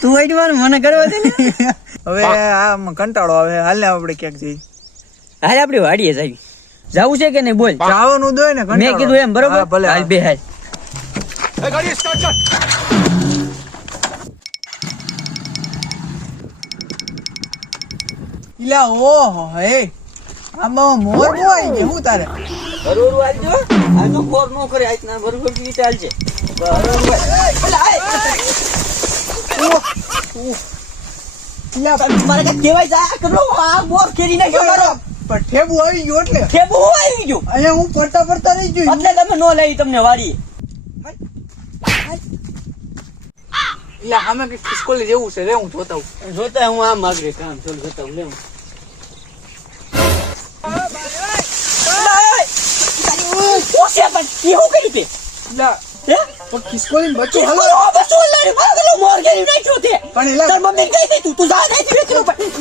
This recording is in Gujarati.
તું અડવાનું મને કરવા દે ને? હવે આ કંટાળો આવે. હાલ ને આપણે ક્યાંક જઈ હાલ આપણે વાડીએ જઈ જવું છે કે નહીં? બોલ. જવાનું દોય ને મેં કીધું એમ બરોબર? ભલે હાલ બે હાલ. ઇલા ઓહો હે. આમાં મોર આવી ગયા હું તારે? બરોબર વાંચજો નો કરે આજ ના બરોબરથી ચાલશે બરોબર મારે કઈ કહેવાય જા કરો આ બોર કેરી નાખ્યો મારો. પણ ઠેબુ આવી ગયું એટલે. ઠેબુ આવી ગયો? અહીંયા હું પડતા ફરતા રહી ગયો. એટલે તમે નો લઈ તમને વારી એટલે આમે કઈ સ્કૂલે જેવું છે રે હું જોતા હું જોતા હું આ માગરે કામ ચાલ જોતા હું. લેવું ઓછે પણ એ હું કરી તે? ઇલા હે? પણ ખિસકોલી બચ્ચું હાલો મોર કેરી નાખ્યો તે પણ એલા તાર મમ્મી કહી તું જા નહીં વેચી લો વેચી લો